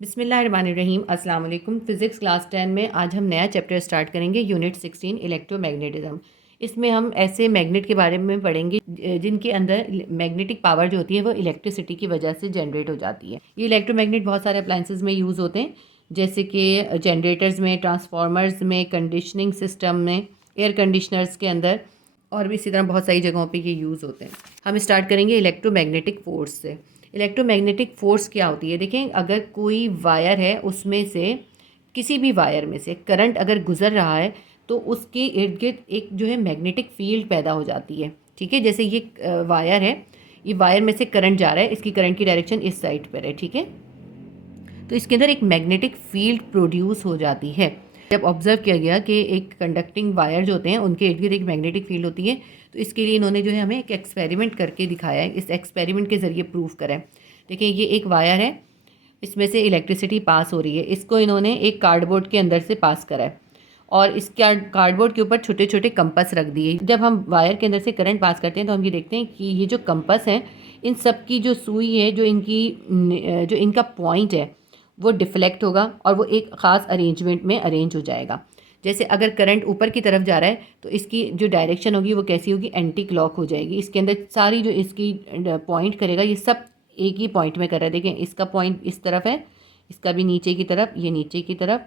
बिस्मिल्लाहिर्रहमानिर्रहीम। अस्सलाम वालेकुम। फ़िज़िक्स क्लास 10 में आज हम नया चैप्टर स्टार्ट करेंगे, यूनिट 16 इलेक्ट्रोमैग्नेटिज़्म। इसमें हम ऐसे मैग्नेट के बारे में पढ़ेंगे जिनके अंदर मैग्नेटिक पावर जो होती है वो इलेक्ट्रिसिटी की वजह से जनरेट हो जाती है। ये इलेक्ट्रोमैग्नेट बहुत सारे अप्लाइंसेस में यूज़ होते हैं, जैसे कि जनरेटर्स में, ट्रांसफार्मर्स में, कंडीशनिंग सिस्टम में, एयर कंडीशनर्स के अंदर, और भी इसी तरह बहुत सारी जगहों पे ये यूज़ होते हैं। हम स्टार्ट करेंगे इलेक्ट्रोमैग्नेटिक फ़ोर्स से। इलेक्ट्रोमैग्नेटिक फ़ोर्स क्या होती है? देखें, अगर कोई वायर है, उसमें से किसी भी वायर में से करंट अगर गुज़र रहा है तो उसके इर्द गिर्द एक जो है मैग्नेटिक फील्ड पैदा हो जाती है। ठीक है, जैसे ये वायर है, ये वायर में से करंट जा रहा है, इसकी करंट की डायरेक्शन इस साइड पर है। ठीक है, तो इसके अंदर एक मैग्नेटिक फील्ड प्रोड्यूस हो जाती है। जब ऑब्जर्व किया गया कि एक कंडक्टिंग वायर जो होते हैं उनके इर्द गिर्द एक मैग्नेटिक फील्ड होती है, तो इसके लिए इन्होंने जो है हमें एक एक्सपेरिमेंट करके दिखाया है। इस एक्सपेरिमेंट के ज़रिए प्रूव करा है। देखिए, ये एक वायर है, इसमें से इलेक्ट्रिसिटी पास हो रही है। इसको इन्होंने एक कार्डबोर्ड के अंदर से पास करा है और इस कार्डबोर्ड के ऊपर छोटे छोटे कंपास रख दिए। जब हम वायर के अंदर से करंट पास करते हैं तो हम ये देखते हैं कि ये जो कंपास है, इन सब की जो सुई है, जो इनका पॉइंट है, वो डिफ्लेक्ट होगा और वो एक ख़ास अरेंजमेंट में अरेंज हो जाएगा। जैसे अगर करंट ऊपर की तरफ जा रहा है तो इसकी जो डायरेक्शन होगी वो कैसी होगी? एंटी क्लॉक हो जाएगी। इसके अंदर सारी जो इसकी पॉइंट करेगा, ये सब एक ही पॉइंट में कर रहा है। देखें, इसका पॉइंट इस तरफ है, इसका भी नीचे की तरफ, ये नीचे की तरफ,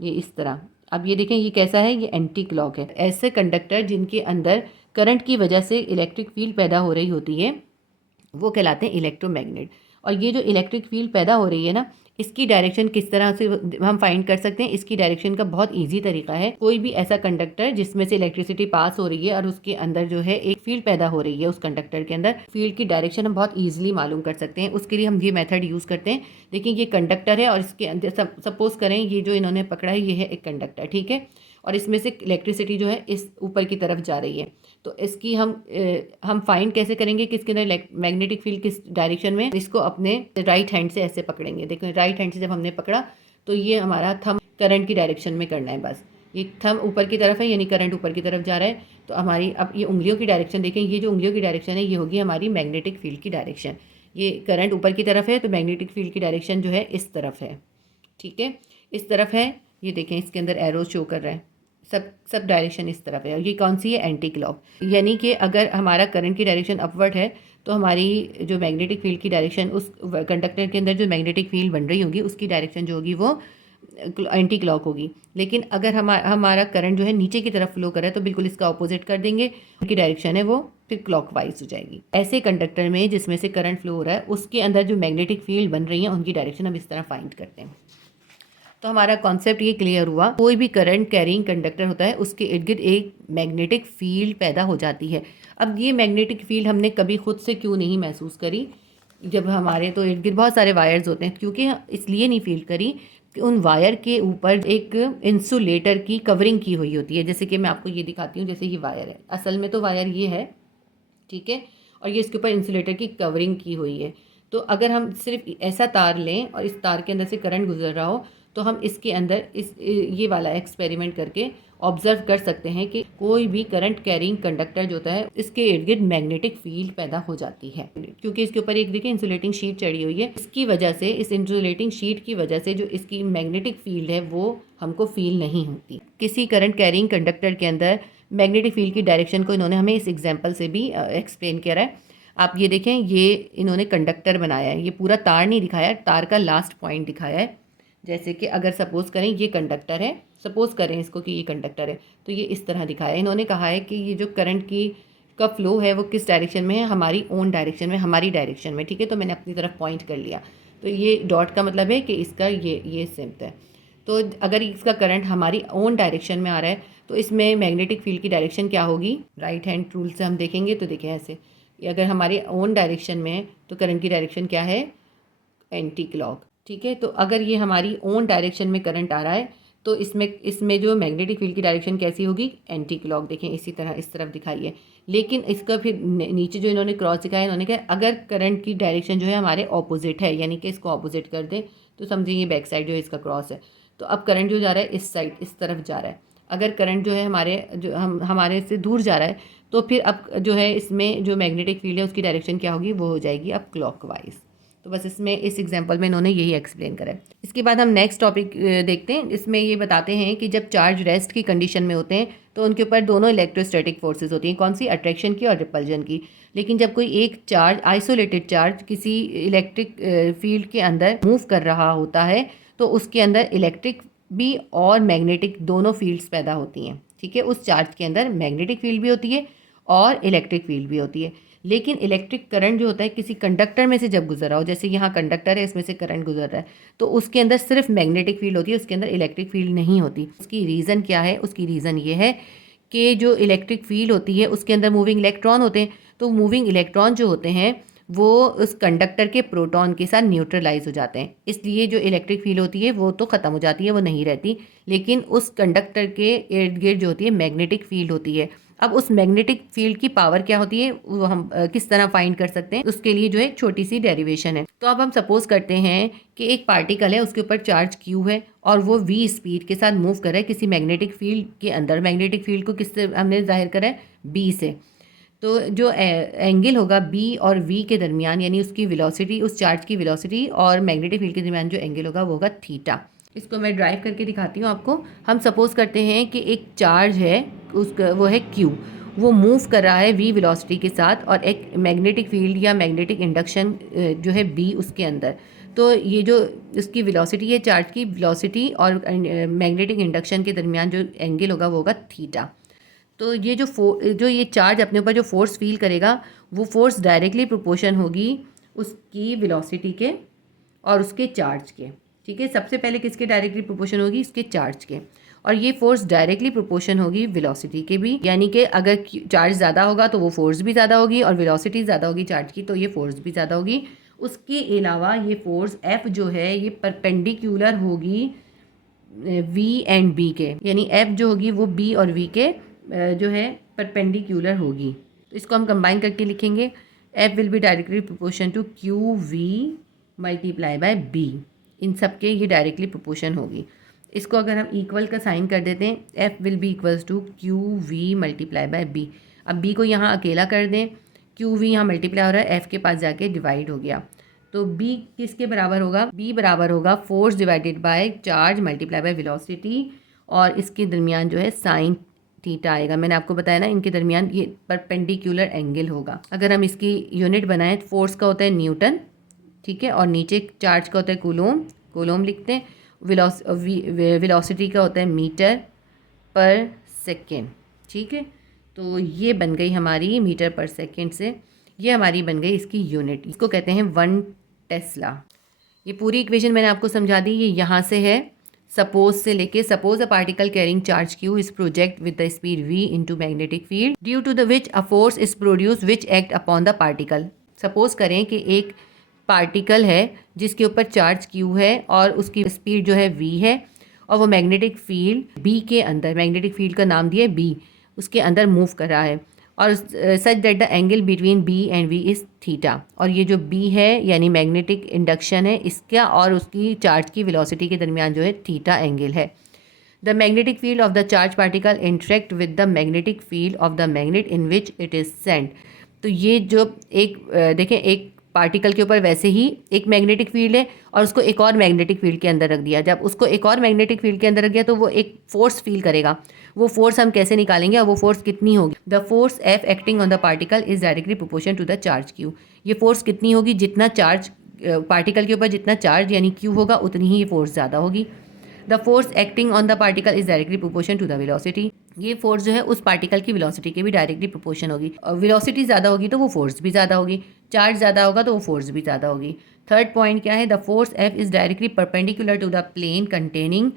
ये इस तरह। अब ये देखें, ये कैसा है? ये एंटी क्लॉक है। ऐसे कंडक्टर जिनके अंदर करंट की वजह से इलेक्ट्रिक फील्ड पैदा हो रही होती है वो कहलाते हैं इलेक्ट्रोमैग्नेट। और ये जो इलेक्ट्रिक फील्ड पैदा हो रही है ना, इसकी डायरेक्शन किस तरह से हम फाइंड कर सकते हैं? इसकी डायरेक्शन का बहुत इजी तरीका है। कोई भी ऐसा कंडक्टर जिसमें से इलेक्ट्रिसिटी पास हो रही है और उसके अंदर जो है एक फील्ड पैदा हो रही है, उस कंडक्टर के अंदर फील्ड की डायरेक्शन हम बहुत ईजिली मालूम कर सकते हैं। उसके लिए हम ये मेथड यूज़ करते हैं। देखिए, ये कंडक्टर है और इसके अंदर सपोज करें ये जो इन्होंने पकड़ा है ये है एक कंडक्टर। ठीक है, और इसमें से इलेक्ट्रिसिटी जो है इस ऊपर की तरफ जा रही है। तो इसकी हम फाइंड कैसे करेंगे कि इसके अंदर मैग्नेटिक फील्ड किस डायरेक्शन में? इसको अपने राइट हैंड से ऐसे पकड़ेंगे। देखो, राइट हैंड से जब हमने पकड़ा तो ये हमारा थंब करंट की डायरेक्शन में करना है। बस ये थंब ऊपर की तरफ है, यानी करंट ऊपर की तरफ जा रहा है। तो हमारी अब ये उंगलियों की डायरेक्शन देखें, ये जो उंगलियों की डायरेक्शन है ये होगी हमारी मैग्नेटिक फील्ड की डायरेक्शन। ये करंट ऊपर की तरफ है तो मैग्नेटिक फील्ड की डायरेक्शन जो है इस तरफ है। ठीक है, इस तरफ है। ये देखें, इसके अंदर एरो शो कर रहा है, सब डायरेक्शन इस तरफ है। और ये कौन सी है? Anti clock. यानी कि अगर हमारा करंट की डायरेक्शन अपवर्ड है तो हमारी जो मैग्नेटिक फील्ड की डायरेक्शन, उस कंडक्टर के अंदर जो मैग्नेटिक फील्ड बन रही होगी उसकी डायरेक्शन जो होगी वो एंटी क्लॉक होगी। लेकिन अगर हमारा करंट जो है नीचे की तरफ फ्लो कर रहा है तो बिल्कुल इसका ऑपोजिट कर देंगे, उनकी डायरेक्शन है वो फिर क्लॉकवाइज हो जाएगी। ऐसे कंडक्टर में जिसमें से करंट फ्लो हो रहा है उसके अंदर जो मैग्नेटिक फील्ड बन रही है उनकी डायरेक्शन हम इस तरह फाइंड करते हैं। तो हमारा कॉन्सेप्ट ये क्लियर हुआ। कोई भी करंट कैरिंग कंडक्टर होता है उसके इर्द गिर्द एक मैग्नेटिक फील्ड पैदा हो जाती है। अब ये मैग्नेटिक फील्ड हमने कभी खुद से क्यों नहीं महसूस करी? जब हमारे तो इर्द गिर्द बहुत सारे वायर्स होते हैं, क्योंकि इसलिए नहीं फील करी कि उन वायर के ऊपर एक इंसुलेटर की कवरिंग की हुई होती है। जैसे कि मैं आपको ये दिखाती हूँ, जैसे ये वायर है, असल में तो वायर ये है, ठीक है, और ये इसके ऊपर इंसुलेटर की कवरिंग की हुई है। तो अगर हम सिर्फ ऐसा तार लें और इस तार के अंदर से करंट गुजर रहा हो तो हम इसके अंदर ये वाला एक्सपेरिमेंट करके ऑब्जर्व कर सकते हैं कि कोई भी करंट कैरिंग कंडक्टर जो होता है इसके इर्द गिर्द मैग्नेटिक फील्ड पैदा हो जाती है, क्योंकि इसके ऊपर एक देखिए इंसुलेटिंग शीट चढ़ी हुई है। इसकी वजह से, इस इंसुलेटिंग शीट की वजह से जो इसकी मैग्नेटिक फील्ड है वो हमको फील नहीं होती। किसी करंट कैरिंग कंडक्टर के अंदर मैग्नेटिक फील्ड की डायरेक्शन को इन्होंने हमें इस एग्जाम्पल से भी एक्सप्लेन किया है। आप ये देखें, ये इन्होंने कंडक्टर बनाया है, ये पूरा तार नहीं दिखाया, तार का लास्ट पॉइंट दिखाया है। जैसे कि अगर सपोज़ करें ये कंडक्टर है, सपोज़ करें इसको कि ये कंडक्टर है, तो ये इस तरह दिखाया है। इन्होंने कहा है कि ये जो करंट का फ्लो है वो किस डायरेक्शन में है? हमारी ओन डायरेक्शन में, हमारी डायरेक्शन में। ठीक है, तो मैंने अपनी तरफ पॉइंट कर लिया, तो ये डॉट का मतलब है कि इसका ये सिम्त है। तो अगर इसका करंट हमारी ओन डायरेक्शन में आ रहा है तो इसमें मैग्नेटिक फील्ड की डायरेक्शन क्या होगी? राइट हैंड रूल से हम देखेंगे तो देखें ऐसे, अगर हमारे ओन डायरेक्शन में है तो करंट की डायरेक्शन क्या है? Anti clock. ठीक है, तो अगर ये हमारी ओन डायरेक्शन में करंट आ रहा है तो इसमें जो मैग्नेटिक फील्ड की डायरेक्शन कैसी होगी? Anti clock. देखें, इसी तरह इस तरफ दिखाई है। लेकिन इसका फिर नीचे जो इन्होंने क्रॉस दिखाया, इन्होंने कहा अगर करंट की डायरेक्शन जो है हमारे ऑपोजिट है, यानी कि इसको ऑपोजिट कर दें तो समझिए ये बैक साइड जो है इसका क्रॉस है, तो अब करंट जो जा रहा है इस साइड, इस तरफ जा रहा है। अगर करंट जो है हमारे से दूर जा रहा है तो फिर अब जो है इसमें जो मैग्नेटिक फील्ड है उसकी डायरेक्शन क्या होगी? वो हो जाएगी अब क्लॉकवाइज। तो बस इसमें इस एग्जांपल में इन्होंने यही एक्सप्लेन करा है। इसके बाद हम नेक्स्ट टॉपिक देखते हैं। इसमें ये बताते हैं कि जब चार्ज रेस्ट की कंडीशन में होते हैं तो उनके ऊपर दोनों इलेक्ट्रोस्टैटिक फोर्सेस होती हैं। कौन सी? अट्रैक्शन की और रिपल्जन की। लेकिन जब कोई एक चार्ज, आइसोलेटेड चार्ज, किसी इलेक्ट्रिक फील्ड के अंदर मूव कर रहा होता है तो उसके अंदर इलेक्ट्रिक भी और मैग्नेटिक दोनों फील्ड्स पैदा होती हैं। ठीक है, उस चार्ज के अंदर मैग्नेटिक फील्ड भी होती है और इलेक्ट्रिक फील्ड भी होती है। लेकिन इलेक्ट्रिक करंट जो होता है किसी कंडक्टर में से जब गुजर रहा हो, जैसे यहाँ कंडक्टर है, इसमें से करंट गुजर रहा है, तो उसके अंदर सिर्फ मैग्नेटिक फील्ड होती है, उसके अंदर इलेक्ट्रिक फील्ड नहीं होती। उसकी रीज़न क्या है? उसकी रीज़न ये है कि जो इलेक्ट्रिक फील्ड होती है उसके अंदर मूविंग इलेक्ट्रॉन होते हैं। तो मूविंग इलेक्ट्रॉन जो होते हैं वो उस कंडक्टर के प्रोटॉन के साथ न्यूट्रलाइज हो जाते हैं, इसलिए जो इलेक्ट्रिक फील्ड होती है वो तो ख़त्म हो जाती है, वो नहीं रहती। लेकिन उस कंडक्टर के इर्द गिर्द जो होती है मैग्नेटिक फील्ड होती है। अब उस मैग्नेटिक फील्ड की पावर क्या होती है वो हम किस तरह फाइंड कर सकते हैं? उसके लिए जो है एक छोटी सी डेरिवेशन है। तो अब हम सपोज करते हैं कि एक पार्टिकल है, उसके ऊपर चार्ज क्यू है और वो v स्पीड के साथ मूव कर रहा है किसी मैग्नेटिक फील्ड के अंदर। मैग्नेटिक फील्ड को किससे हमने जाहिर करा है? b से। तो जो एंगल होगा b और v के दरमियान, यानी उसकी वेलोसिटी, उस चार्ज की वेलोसिटी और मैग्नेटिक फील्ड के दरमियान जो एंगल होगा वो होगा थीटा। इसको मैं ड्राइव करके दिखाती हूँ आपको। हम सपोज करते हैं कि एक चार्ज है, उसका वो है q, वो मूव कर रहा है v वेलोसिटी के साथ और एक मैग्नेटिक फील्ड या मैग्नेटिक इंडक्शन जो है b उसके अंदर। तो ये जो इसकी वेलोसिटी है, चार्ज की वेलोसिटी और मैग्नेटिक इंडक्शन के दरमियान जो एंगल होगा वो होगा थीटा। तो ये जो ये चार्ज अपने ऊपर जो फोर्स फील करेगा वो फोर्स डायरेक्टली प्रोपोर्शन होगी उसकी वेलोसिटी के और उसके चार्ज के। ठीक है, सबसे पहले किसके डायरेक्टली प्रोपोर्शन होगी? इसके चार्ज के। और ये फोर्स डायरेक्टली प्रोपोर्शन होगी वेलोसिटी के भी, यानी कि अगर चार्ज ज़्यादा होगा तो वो फोर्स भी ज़्यादा होगी और वेलोसिटी ज़्यादा होगी चार्ज की तो ये फोर्स भी ज़्यादा होगी। उसके अलावा ये फोर्स F जो है ये परपेंडिकुलर होगी V एंड B के, यानी F जो होगी वो B और V के जो है परपेंडिकुलर होगी। तो इसको हम कंबाइन करके लिखेंगे, F will be directly proportion to Q V multiply by B। इन सब के ये डायरेक्टली प्रोपोर्शन होगी। इसको अगर हम इक्वल का साइन कर देते हैं, F will be equals to Q V multiply by B। अब B को यहाँ अकेला कर दें, क्यू वी यहाँ मल्टीप्लाई हो रहा है, F के पास जाके डिवाइड हो गया। तो B किसके बराबर होगा? B बराबर होगा force divided by charge multiply by velocity, और इसके दरमियान जो है साइन थीटा आएगा। मैंने आपको बताया ना, इनके दरमियान ये परपेंडिकुलर एंगल होगा। अगर हम इसकी यूनिट बनाएं तो फोर्स का होता है न्यूटन, ठीक है, और नीचे चार्ज का होता है कूलोम, कूलोम लिखते हैं। वेलोसिटी का होता है मीटर पर सेकेंड। ठीक है, तो ये बन गई हमारी मीटर पर सेकेंड से, ये हमारी बन गई इसकी यूनिट। इसको कहते हैं 1 टेस्ला। ये पूरी इक्वेशन मैंने आपको समझा दी। ये यहाँ से है सपोज से लेके, suppose a particle carrying charge q is project with the speed v into magnetic field due to the which a force is produce which act upon the particle. Suppose करें कि एक पार्टिकल है जिसके ऊपर charge q है और उसकी speed जो है v है और वो मैग्नेटिक फील्ड b के अंदर, मैग्नेटिक फील्ड का नाम दिया है b, उसके अंदर मूव कर रहा है और such that the angle between b and v is theta. और ये जो b है यानी मैग्नेटिक इंडक्शन है इसका और उसकी चार्ज की वेलोसिटी के दरमियान जो है थीटा एंगल है। The magnetic field of the charge particle interact with the magnetic field of the magnet in which it is sent. तो ये जो एक देखें, एक पार्टिकल के ऊपर वैसे ही एक मैग्नेटिक फील्ड है और उसको एक और मैग्नेटिक फील्ड के अंदर रख दिया। जब उसको एक और मैग्नेटिक फील्ड के अंदर रख दिया तो वो एक फोर्स फील करेगा। वो फोर्स हम कैसे निकालेंगे और वो फोर्स कितनी होगी? The force F acting on the particle is directly proportion to the charge Q। ये फोर्स कितनी होगी? जितना चार्ज पार्टिकल के ऊपर जितना चार्ज यानी Q होगा उतनी ही ये फोर्स ज़्यादा होगी। The force acting on the particle is directly proportion to the velocity. ये फोर्स जो है उस पार्टिकल की वेलोसिटी के भी डायरेक्टली प्रोपोर्शन होगी। और वेलोसिटी ज़्यादा होगी तो वो फोर्स भी ज़्यादा होगी, चार्ज ज़्यादा होगा तो वो फोर्स भी ज़्यादा होगी। थर्ड पॉइंट क्या है? The force F is directly perpendicular to the plane containing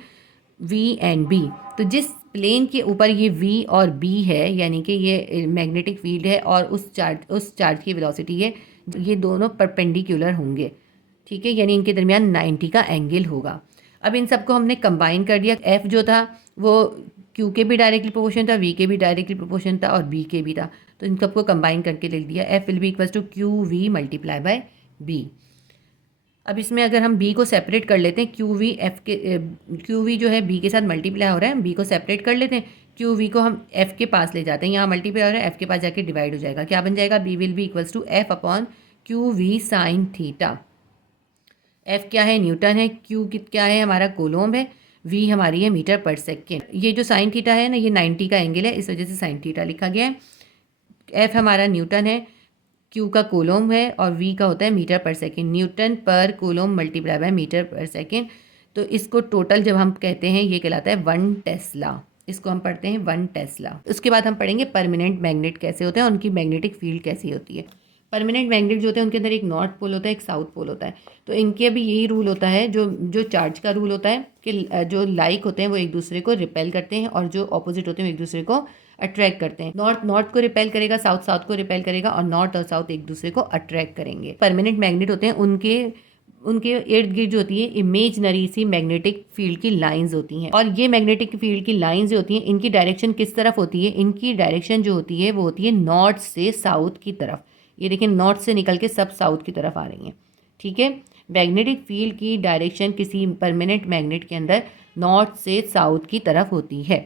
V and B। तो जिस प्लेन के ऊपर ये V और B है यानी कि ये मैग्नेटिक फील्ड है और उस चार्ज की वेलोसिटी है, ये दोनों परपेंडिकुलर होंगे। ठीक है, यानी इनके दरमियान 90 का एंगल होगा। अब इन सबको हमने कंबाइन कर दिया। F जो था वो Q के भी डायरेक्टली प्रोपोर्शन था, V के भी डायरेक्टली प्रोपोर्शन था और B के भी था। तो इन सबको कंबाइन करके लिख दिया, F will be equals to Q V multiply by B। अब इसमें अगर हम B को सेपरेट कर लेते हैं, क्यू वी जो है B के साथ मल्टीप्लाई हो रहा है, B को सेपरेट कर लेते हैं, क्यू वी को हम F के पास ले जाते हैं, यहाँ मल्टीप्लाई हो रहा है F के पास जाके डिवाइड हो जाएगा। क्या बन जाएगा? B will be equals to F upon Q V sine theta. F क्या है, न्यूटन है, क्यू क्या है, हमारा कोलोम्ब है, वी हमारी है मीटर पर सेकेंड। ये जो साइन थीटा है ना, ये 90 का एंगल है, इस वजह से साइन थीटा लिखा गया है। एफ हमारा न्यूटन है, क्यू का कोलोम्ब है और वी का होता है मीटर पर सेकेंड। न्यूटन पर कोलोम्ब मल्टीप्लाई बाय मीटर पर सेकेंड, तो इसको टोटल जब हम कहते हैं ये कहलाता है 1 टेस्ला। इसको हम पढ़ते हैं 1 टेस्ला। उसके बाद हम पढ़ेंगे परमानेंट मैग्नेट कैसे होते हैं, उनकी मैग्नेटिक फील्ड कैसी होती है। परमानेंट मैग्नेट जो होते हैं उनके अंदर एक नॉर्थ पोल होता है, एक साउथ पोल होता है। तो इनके अभी यही रूल होता है, जो चार्ज का रूल होता है कि जो लाइक होते हैं वो एक दूसरे को रिपेल करते हैं और जो ऑपोजिट होते हैं वो एक दूसरे को अट्रैक्ट करते हैं। नॉर्थ नॉर्थ को रिपेल करेगा, साउथ साउथ को रिपेल करेगा और नॉर्थ और साउथ एक दूसरे को अट्रैक्ट करेंगे। परमानेंट मैग्नेट होते हैं, उनके इर्द गिर्द जो होती है इमेजनरी सी मैग्नेटिक फील्ड की लाइंस होती हैं। और ये मैग्नेटिक फील्ड की लाइंस जो होती हैं इनकी डायरेक्शन किस तरफ होती है, इनकी डायरेक्शन जो होती है वो होती है नॉर्थ से साउथ की तरफ। ये देखिए नॉर्थ से निकल के सब साउथ की तरफ आ रही हैं, ठीक है। मैग्नेटिक फील्ड की डायरेक्शन किसी परमानेंट मैग्नेट के अंदर नॉर्थ से साउथ की तरफ होती है।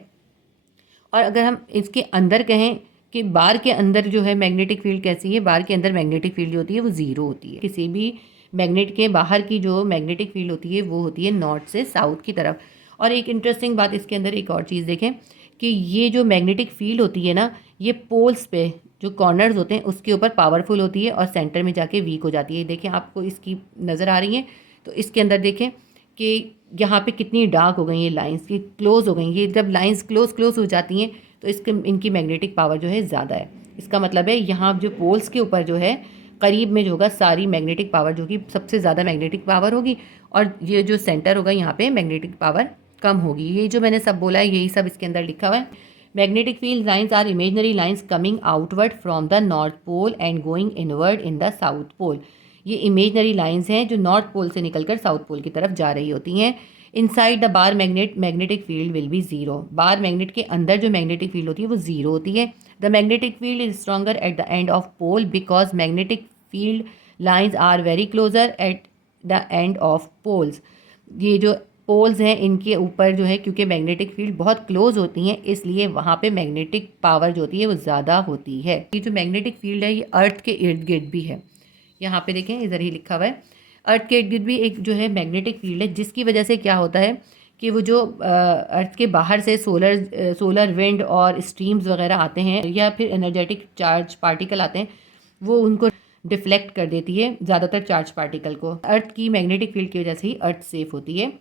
और अगर हम इसके अंदर कहें कि बार के अंदर जो है मैग्नेटिक फील्ड कैसी है, बार के अंदर मैग्नेटिक फील्ड जो होती है वो ज़ीरो होती है। किसी भी मैग्नेट के बाहर की जो मैग्नेटिक फील्ड होती है वो होती है नॉर्थ से साउथ की तरफ। और एक इंटरेस्टिंग बात इसके अंदर एक और चीज़ देखें कि ये जो मैग्नेटिक फील्ड होती है ना, ये पोल्स पे जो कॉर्नर्स होते हैं उसके ऊपर पावरफुल होती है और सेंटर में जाके वीक हो जाती है। देखें आपको इसकी नज़र आ रही है, तो इसके अंदर देखें कि यहाँ पे कितनी डार्क हो गई ये लाइंस, की क्लोज हो गई। ये जब लाइंस क्लोज हो जाती हैं तो इसके इनकी मैग्नेटिक पावर जो है ज़्यादा है। इसका मतलब है यहाँ जो पोल्स के ऊपर जो है करीब में जो होगा सारी मैग्नेटिक पावर जो कि सबसे ज़्यादा मैग्नेटिक पावर होगी, और ये जो सेंटर होगा यहाँ पे मैग्नेटिक पावर कम होगी। ये जो मैंने सब बोला है यही सब इसके अंदर लिखा हुआ है। Magnetic field lines are imaginary lines coming outward from the north pole and going inward in the south pole. ये इमेजनरी लाइंस हैं जो नॉर्थ पोल से निकलकर साउथ पोल की तरफ जा रही होती हैं। Inside the bar magnet magnetic field will be zero. Bar magnet के अंदर जो मैग्नेटिक फील्ड होती है वो जीरो होती है। The magnetic field is stronger at the end of pole because magnetic field lines are very closer at the end of poles. ये जो पोल्स हैं इनके ऊपर जो है क्योंकि मैग्नेटिक फील्ड बहुत क्लोज होती हैं, इसलिए वहाँ पे मैग्नेटिक पावर जो होती है वो ज़्यादा होती है। ये जो मैग्नेटिक फील्ड है ये अर्थ के इर्द गिर्द भी है। यहाँ पे देखें इधर ही लिखा हुआ है, अर्थ के इर्द गिर्द भी एक जो है मैग्नेटिक फील्ड है, जिसकी वजह से क्या होता है कि वो जो अर्थ के बाहर से सोलर विंड और स्ट्रीम्स वगैरह आते हैं या फिर एनर्जेटिक चार्ज पार्टिकल आते हैं, वो उनको डिफ्लेक्ट कर देती है ज़्यादातर चार्ज पार्टिकल को। अर्थ की मैग्नेटिक फील्ड की वजह से ही अर्थ सेफ होती है।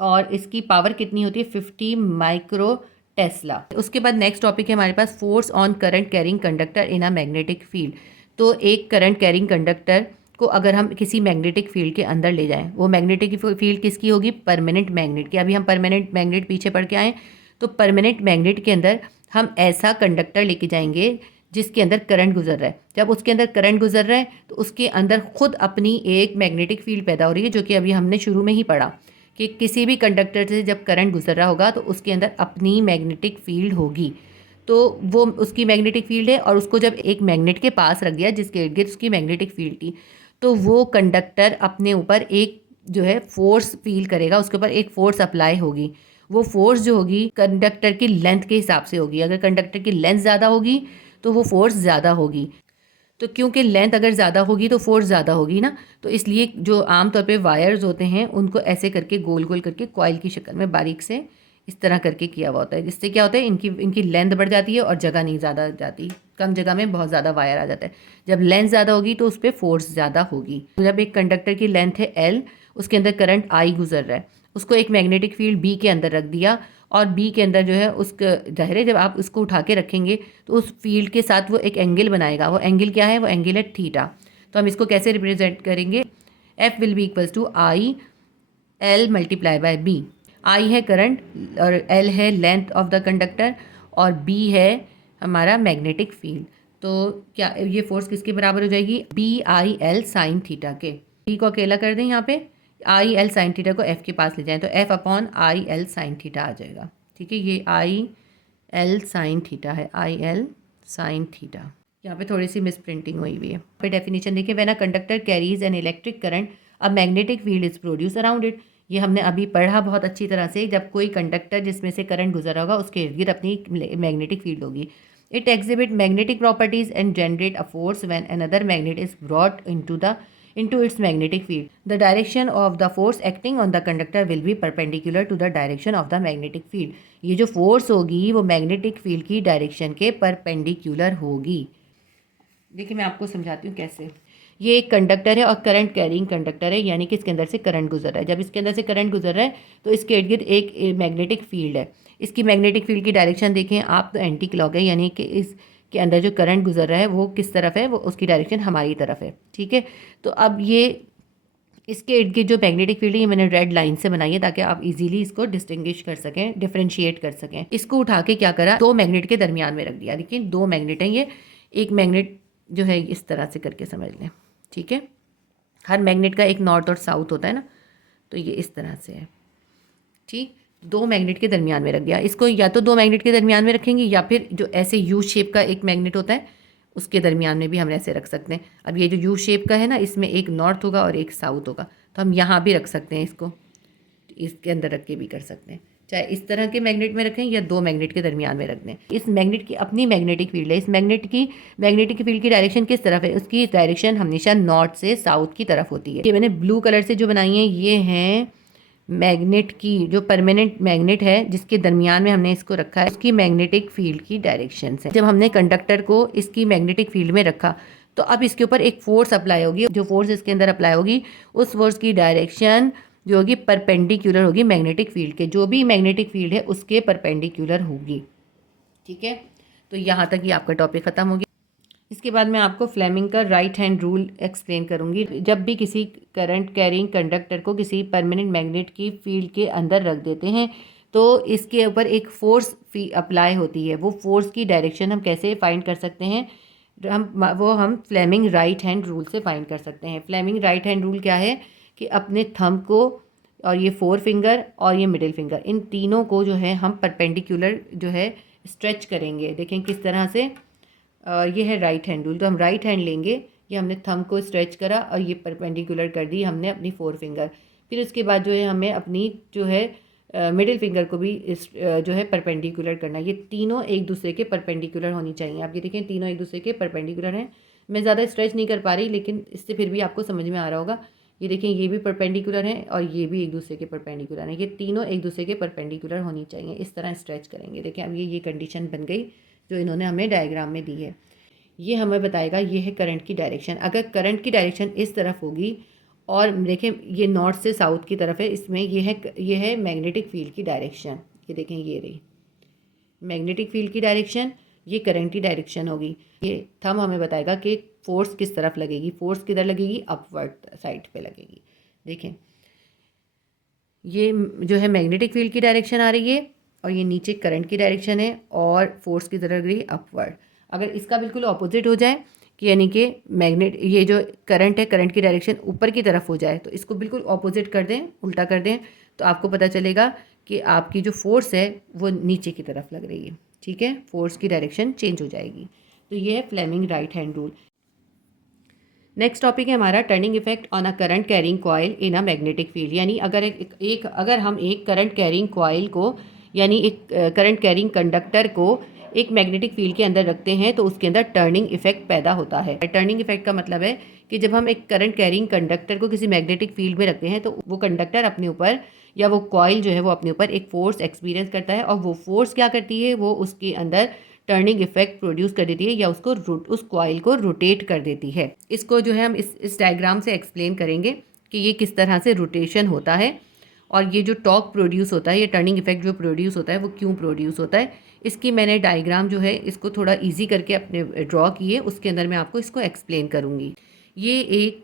और इसकी पावर कितनी होती है 50 माइक्रो टेस्ला। उसके बाद नेक्स्ट टॉपिक है हमारे पास force on current carrying conductor in a magnetic field. तो एक करंट कैरिंग कंडक्टर को अगर हम किसी मैग्नेटिक फील्ड के अंदर ले जाएं, वो मैग्नेटिक फील्ड किसकी होगी, परमानेंट मैग्नेट की। अभी हम परमानेंट मैग्नेट पीछे पढ़ के आए, तो परमानेंट मैग्नेट के अंदर हम ऐसा कंडक्टर लेके जाएंगे जिसके अंदर करंट गुजर रहा है। जब उसके अंदर करंट गुजर रहा है तो उसके अंदर खुद अपनी एक मैग्नेटिक फील्ड पैदा हो रही है, जो कि अभी हमने शुरू में ही पढ़ा कि किसी भी कंडक्टर से जब करंट गुजर रहा होगा तो उसके अंदर अपनी मैग्नेटिक फील्ड होगी। तो वो उसकी मैग्नेटिक फील्ड है और उसको जब एक मैग्नेट के पास रख दिया जिसके इर्द गिर्द उसकी मैग्नेटिक फील्ड थी, तो वो कंडक्टर अपने ऊपर एक जो है फोर्स फील करेगा, उसके ऊपर एक फोर्स अप्लाई होगी। वो फोर्स जो होगी कंडक्टर की लेंथ के हिसाब से होगी। अगर कंडक्टर की लेंथ ज़्यादा होगी तो वो फोर्स ज़्यादा होगी। तो क्योंकि लेंथ अगर ज़्यादा होगी तो फोर्स ज़्यादा होगी ना, तो इसलिए जो आमतौर पे वायर्स होते हैं उनको ऐसे करके गोल गोल करके कॉइल की शक्ल में बारीक से इस तरह करके किया हुआ होता है, जिससे क्या होता है इनकी लेंथ बढ़ जाती है और जगह नहीं ज़्यादा जाती, कम जगह में बहुत ज़्यादा वायर आ जाता है। जब लेंथ ज़्यादा होगी तो उस पर फोर्स ज़्यादा होगी। जब एक कंडक्टर की लेंथ है L, उसके अंदर करंट I गुजर रहा है, उसको एक मैग्नेटिक फील्ड B के अंदर रख दिया और B के अंदर जो है उसका जाहिर है जब आप उसको उठा के रखेंगे तो उस फील्ड के साथ वो एक एंगल बनाएगा। वो एंगल क्या है, वो एंगल है थीटा। तो हम इसको कैसे रिप्रेजेंट करेंगे, F will be equals to I L multiply by B। I है करंट और L है लेंथ ऑफ द कंडक्टर और B है हमारा मैग्नेटिक फील्ड। तो क्या ये फोर्स किसके बराबर हो जाएगी, BI/L साइन थीटा के। B को अकेला कर दें, यहाँ पे I/L साइन थीटा को F के पास ले जाएं तो F/I/L साइन थीटा आ जाएगा। ठीक है, ये I/L साइन थीटा है, I/L साइन थीटा। यहाँ पे थोड़ी सी मिस प्रिंटिंग हुई हुई है। फिर डेफिनेशन देखिए, when a conductor carries an electric current a magnetic field is produce around it. ये हमने अभी पढ़ा बहुत अच्छी तरह से, जब कोई कंडक्टर जिसमें से करंट गुजरा होगा उसके इर्द गिर्द अपनी मैग्नेटिक फील्ड होगी। It exhibit magnetic properties and generate a force when another magnet is brought into the into its magnetic field. The direction of the force acting on the conductor will be perpendicular to the direction of the magnetic field. ये जो force होगी वो magnetic field की direction के perpendicular होगी। देखिए मैं आपको समझाती हूँ कैसे। ये एक कंडक्टर है और करंट कैरिंग कंडक्टर है, यानी कि इसके अंदर से करंट गुजर रहा है। जब इसके अंदर से करंट गुजर रहा है तो इसके इर्द गिर्द एक मैग्नेटिक फील्ड है। इसकी मैग्नेटिक फील्ड की डायरेक्शन देखें आप तो एंटी क्लॉक है, यानी कि इसके अंदर जो करंट गुजर रहा है वो किस तरफ है, वो उसकी डायरेक्शन हमारी तरफ है। ठीक है, तो अब ये इसके इर्द गिर्द जो मैग्नेटिक फील्ड है ये मैंने रेड लाइन से बनाई है ताकि आप इजीली इसको डिस्टिंग्विश कर सकें, डिफरेंशिएट कर सकें। इसको उठा के क्या करा, दो मैग्नेट के दरमियान में रख दिया। देखिए दो मैग्नेट हैं, ये एक मैग्नेट जो है इस तरह से करके समझ लें। ठीक है, हर मैग्नेट का एक नॉर्थ और साउथ होता है ना, तो ये इस तरह से है। ठीक, दो मैग्नेट के दरमियान में रख दिया इसको। या तो दो मैग्नेट के दरमियान में रखेंगे या फिर जो ऐसे यू शेप का एक मैग्नेट होता है उसके दरमियान में भी हम ऐसे रख सकते हैं। अब ये जो यू शेप का है ना, इसमें एक नॉर्थ होगा और एक साउथ होगा, तो हम यहाँ भी रख सकते हैं इसको, इसके अंदर रख के भी कर सकते हैं। चाहे इस तरह के मैग्नेट में रखें या दो मैग्नेट के दरमियान में रख दें। इस मैग्नेट की अपनी मैग्नेटिक फील्ड है। इस मैग्नेटिक फील्ड की डायरेक्शन किस तरफ है, उसकी डायरेक्शन हमेशा नॉर्थ से साउथ की तरफ होती है। ये मैंने ब्लू कलर से जो बनाई है ये हैं मैग्नेट की, जो परमानेंट मैग्नेट है जिसके दरमियान में हमने इसको रखा है, उसकी मैग्नेटिक फील्ड की डायरेक्शन से। जब हमने कंडक्टर को इसकी मैग्नेटिक फील्ड में रखा तो अब इसके ऊपर एक फोर्स अप्लाई होगी। जो फोर्स इसके अंदर अप्लाई होगी उस फोर्स की डायरेक्शन जो होगी परपेंडिकुलर होगी मैग्नेटिक फील्ड के, जो भी मैग्नेटिक फील्ड है उसके परपेंडिकुलर होगी। ठीक है, तो यहाँ तक ही आपका टॉपिक ख़त्म हो गया। इसके बाद मैं आपको फ्लेमिंग का राइट हैंड रूल एक्सप्लेन करूँगी। जब भी किसी करंट कैरिंग कंडक्टर को किसी परमानेंट मैग्नेट की फील्ड के अंदर रख देते हैं तो इसके ऊपर एक फोर्स अप्लाई होती है। वो फोर्स की डायरेक्शन हम कैसे फाइंड कर सकते हैं, हम फ्लेमिंग राइट हैंड रूल से फाइंड कर सकते हैं। फ्लेमिंग राइट हैंड रूल क्या है कि अपने थंब को और ये फोर फिंगर और ये मिडिल फिंगर, इन तीनों को जो है हम परपेंडिकुलर जो है स्ट्रेच करेंगे। देखें किस तरह से, ये है राइट हैंड रूल। तो हम राइट हैंड लेंगे, ये हमने थंब को स्ट्रेच करा और ये परपेंडिकुलर कर दी हमने अपनी फोर फिंगर। फिर उसके बाद जो है हमें अपनी जो है मिडिल फिंगर को भी जो है परपेंडिकुलर करना। ये तीनों एक दूसरे के परपेंडिकुलर होनी चाहिए। आप ये देखें तीनों एक दूसरे के परपेंडिकुलर हैं। मैं ज़्यादा स्ट्रेच नहीं कर पा रही लेकिन इससे फिर भी आपको समझ में आ रहा होगा। ये देखें ये भी परपेंडिकुलर हैं और ये भी एक दूसरे के परपेंडिकुलर हैं। ये तीनों एक दूसरे के परपेंडिकुलर होनी चाहिए। इस तरह स्ट्रेच करेंगे। देखें अब ये कंडीशन बन गई जो इन्होंने हमें डायग्राम में दी है। ये हमें बताएगा ये है करंट की डायरेक्शन। अगर करंट की डायरेक्शन इस तरफ होगी और देखें ये नॉर्थ से साउथ की तरफ है, इसमें ये है मैग्नेटिक फील्ड की डायरेक्शन। ये देखें ये रही मैग्नेटिक फील्ड की डायरेक्शन, ये करंट की डायरेक्शन होगी। ये थंब हमें बताएगा कि फोर्स किस तरफ लगेगी। फोर्स किधर लगेगी, अपवर्ड साइड पे लगेगी। देखें ये जो है मैग्नेटिक फील्ड की डायरेक्शन आ रही है और ये नीचे करंट की डायरेक्शन है और फोर्स की तरफ लग रही है अपवर्ड। अगर इसका बिल्कुल ऑपोजिट हो जाए कि यानी कि मैग्नेट ये जो करंट है, करंट की डायरेक्शन ऊपर की तरफ हो जाए, तो इसको बिल्कुल ऑपोजिट कर दें, उल्टा कर दें, तो आपको पता चलेगा कि आपकी जो फोर्स है वो नीचे की तरफ लग रही है। ठीक है, फोर्स की डायरेक्शन चेंज हो जाएगी। तो ये है Fleming right hand rule. Next topic है हमारा turning effect on a current carrying coil in a magnetic field. यानी अगर हम एक करंट कैरिंग कॉइल को यानी एक करंट कैरिंग कंडक्टर को एक मैग्नेटिक फील्ड के अंदर रखते हैं तो उसके अंदर टर्निंग इफेक्ट पैदा होता है। टर्निंग इफेक्ट का मतलब है कि जब हम एक करंट कैरिंग कंडक्टर को किसी मैग्नेटिक फील्ड में रखते हैं तो वो कंडक्टर अपने ऊपर या वो कॉइल जो है वो अपने ऊपर एक फोर्स एक्सपीरियंस करता है और वो फोर्स क्या करती है, वो उसके अंदर टर्निंग इफेक्ट प्रोड्यूस कर देती है या उस कॉइल को रोटेट कर देती है। इसको जो है हम इस डायग्राम से एक्सप्लेन करेंगे कि ये किस तरह से रोटेशन होता है और ये जो टॉर्क प्रोड्यूस होता है, ये टर्निंग इफेक्ट जो प्रोड्यूस होता है वो क्यों प्रोड्यूस होता है। इसकी मैंने डायग्राम जो है इसको थोड़ा इजी करके अपने ड्रॉ किए, उसके अंदर मैं आपको इसको एक्सप्लेन करूँगी। ये एक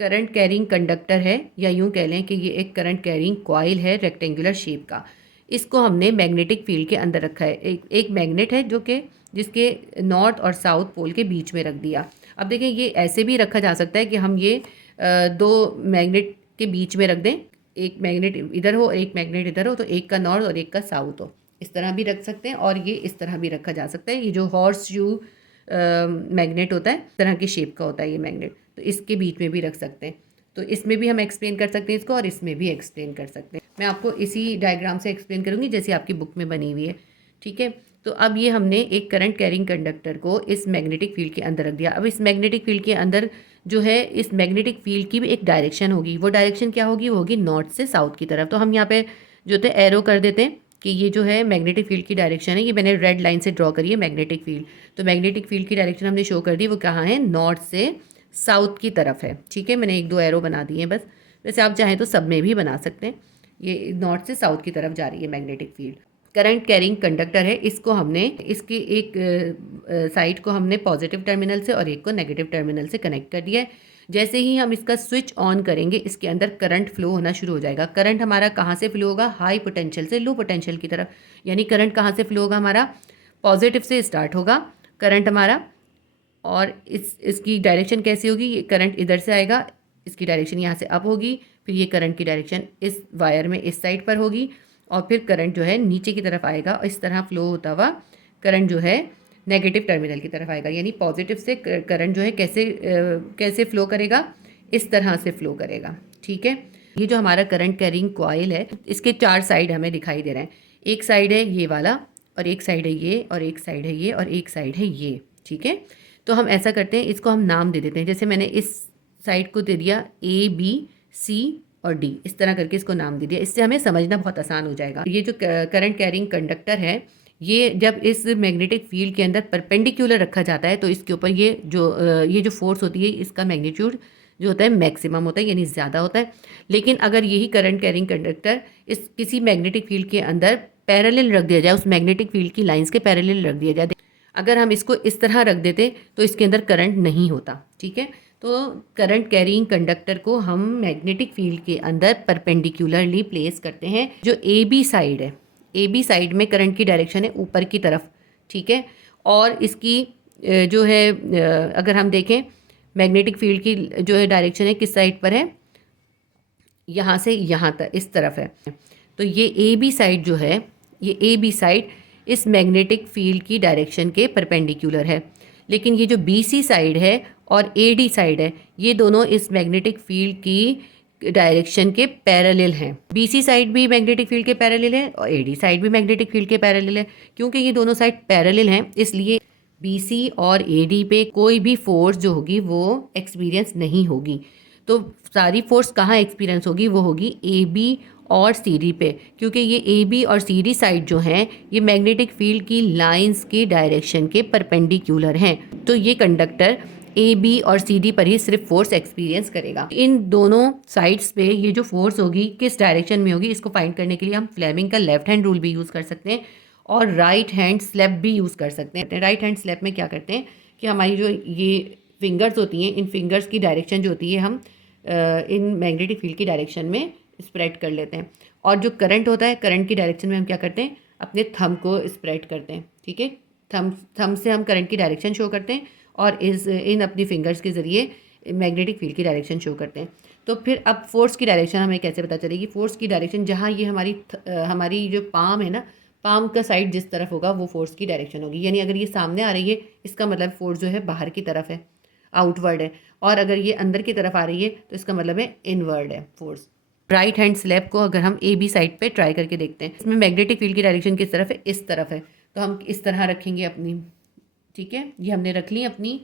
करंट कैरिंग कंडक्टर है या यूँ कह लें कि ये एक करंट कैरिंग कॉइल है रेक्टेंगुलर शेप का। इसको हमने मैग्नेटिक फील्ड के अंदर रखा है। एक मैग्नेट है जो कि जिसके नॉर्थ और साउथ पोल के बीच में रख दिया। अब देखें ये ऐसे भी रखा जा सकता है कि हम ये दो मैग्नेट के बीच में रख दें, एक मैग्नेट इधर हो और एक मैग्नेट इधर हो, तो एक का नॉर्थ और एक का साउथ हो, इस तरह भी रख सकते हैं। और ये इस तरह भी रखा जा सकता है। ये जो हॉर्स शू मैग्नेट होता है इस तरह की शेप का होता है ये मैग्नेट, तो इसके बीच में भी रख सकते हैं। तो इसमें भी हम एक्सप्लेन कर सकते हैं इसको और इसमें भी एक्सप्लेन कर सकते हैं। मैं आपको इसी डायग्राम से एक्सप्लेन करूँगी जैसे आपकी बुक में बनी हुई है। ठीक है, तो अब ये हमने एक करंट कैरिंग कंडक्टर को इस मैग्नेटिक फील्ड के अंदर रख दिया। अब इस मैग्नेटिक फील्ड के अंदर जो है इस मैग्नेटिक फील्ड की भी एक डायरेक्शन होगी। वो डायरेक्शन क्या होगी? वो होगी नॉर्थ से साउथ की तरफ। तो हम यहाँ पे जो होते हैं एरो कर देते हैं कि ये जो है मैग्नेटिक फील्ड की डायरेक्शन है। ये मैंने रेड लाइन से ड्रॉ करी है मैग्नेटिक फील्ड। तो मैग्नेटिक फील्ड की डायरेक्शन हमने शो कर दी, वो कहाँ है? नॉर्थ से साउथ की तरफ है। ठीक है, मैंने 1-2 एरो बना दिए हैं बस। वैसे आप चाहें तो सब में भी बना सकते हैं। ये नॉर्थ से साउथ की तरफ जा रही है magnetic field. Current carrying conductor है, इसको हमने इसकी एक साइड को हमने पॉजिटिव टर्मिनल से और एक को नेगेटिव टर्मिनल से कनेक्ट कर दिया है। जैसे ही हम इसका स्विच ऑन करेंगे, इसके अंदर करंट फ्लो होना शुरू हो जाएगा। करंट हमारा कहाँ से फ्लो होगा? हाई पोटेंशियल से लो पोटेंशियल की तरफ। यानी करंट कहाँ से फ्लो होगा? हमारा पॉजिटिव से स्टार्ट होगा करंट हमारा। और इसकी डायरेक्शन कैसी होगी? ये करंट इधर से आएगा, इसकी डायरेक्शन यहाँ से अप होगी, फिर ये करंट की डायरेक्शन इस वायर में इस साइड पर होगी, और फिर करंट जो है नीचे की तरफ आएगा और इस तरह फ्लो होता हुआ करंट जो है नेगेटिव टर्मिनल की तरफ आएगा। यानी पॉजिटिव से करंट जो है कैसे फ्लो करेगा? इस तरह से फ्लो करेगा। ठीक है, ये जो हमारा करंट कैरिंग कॉइल है, इसके 4 साइड हमें दिखाई दे रहे हैं। एक साइड है ये वाला, और एक साइड है ये, और एक साइड है ये, और एक साइड है ये। ठीक है, तो हम ऐसा करते हैं, इसको हम नाम दे देते हैं। जैसे मैंने इस साइड को दे दिया ABC और D, इस तरह करके इसको नाम दे दिया। इससे हमें समझना बहुत आसान हो जाएगा। ये जो करंट कैरिंग कंडक्टर है, ये जब इस मैग्नेटिक फील्ड के अंदर परपेंडिकुलर रखा जाता है तो इसके ऊपर ये जो फोर्स होती है, इसका मैग्नीट्यूड जो होता है मैक्सिमम होता है, यानी ज़्यादा होता है। लेकिन अगर यही करंट कैरिंग कंडक्टर इस किसी मैग्नेटिक फील्ड के अंदर पैरेलल रख दिया जाए, उस मैग्नेटिक फील्ड की लाइंस के पैरेलल रख दिया जाए, अगर हम इसको इस तरह रख देते तो इसके अंदर करंट नहीं होता। ठीक है, तो करंट कैरिंग कंडक्टर को हम मैग्नेटिक फील्ड के अंदर परपेंडिकुलरली प्लेस करते हैं। जो AB साइड है, AB साइड में करंट की डायरेक्शन है ऊपर की तरफ। ठीक है, और इसकी जो है अगर हम देखें मैग्नेटिक फील्ड की जो है डायरेक्शन है किस साइड पर है? यहाँ से यहाँ तक इस तरफ है। तो ये AB साइड जो है, ये AB साइड इस मैग्नेटिक फील्ड की डायरेक्शन के परपेंडिकुलर है। लेकिन ये जो BC साइड है और AD साइड है, ये दोनों इस मैग्नेटिक फील्ड की डायरेक्शन के पैरेलल हैं। BC साइड भी मैग्नेटिक फील्ड के पैरेलल है और AD साइड भी मैग्नेटिक फील्ड के पैरेलल है। क्योंकि ये दोनों साइड पैरेलल हैं, इसलिए BC और AD पे कोई भी फोर्स जो होगी वो एक्सपीरियंस नहीं होगी। तो सारी फोर्स कहाँ एक्सपीरियंस होगी? वो होगी AB और CD पे, क्योंकि ये AB और CD साइड जो हैं ये मैग्नेटिक फील्ड की लाइंस की डायरेक्शन के परपेंडिकुलर हैं। तो ये कंडक्टर AB और CD पर ही सिर्फ फोर्स एक्सपीरियंस करेगा। इन दोनों साइड्स पे ये जो फोर्स होगी किस डायरेक्शन में होगी, इसको फाइंड करने के लिए हम फ्लेमिंग का लेफ्ट हैंड रूल भी यूज़ कर सकते हैं और राइट हैंड स्लैप भी यूज़ कर सकते हैं। राइट हैंड स्लैप में क्या करते हैं कि हमारी जो ये फिंगर्स होती हैं, इन फिंगर्स की डायरेक्शन जो होती है हम इन मैग्नेटिक फील्ड की डायरेक्शन में स्प्रेड कर लेते हैं। और जो करंट होता है, करंट की डायरेक्शन में हम क्या करते हैं? अपने थंब को स्प्रेड करते हैं। ठीक है, थंब से हम करंट की डायरेक्शन शो करते हैं और इन अपनी फिंगर्स के ज़रिए मैग्नेटिक फील्ड की डायरेक्शन शो करते हैं। तो फिर अब फोर्स की डायरेक्शन हमें कैसे पता चलेगी? फोर्स की डायरेक्शन जहाँ ये हमारी जो पाम है ना, पाम का साइड जिस तरफ होगा वो फोर्स की डायरेक्शन होगी। यानी अगर ये सामने आ रही है, इसका मतलब फोर्स जो है बाहर की तरफ है, आउटवर्ड है। और अगर ये अंदर की तरफ आ रही है तो इसका मतलब है इनवर्ड है फोर्स। राइट हैंड स्लैब को अगर हम AB साइड पे ट्राई करके देखते हैं, इसमें मैग्नेटिक फील्ड की डायरेक्शन किस तरफ है? इस तरफ है। तो हम इस तरह रखेंगे अपनी, ठीक है, ये हमने रख ली अपनी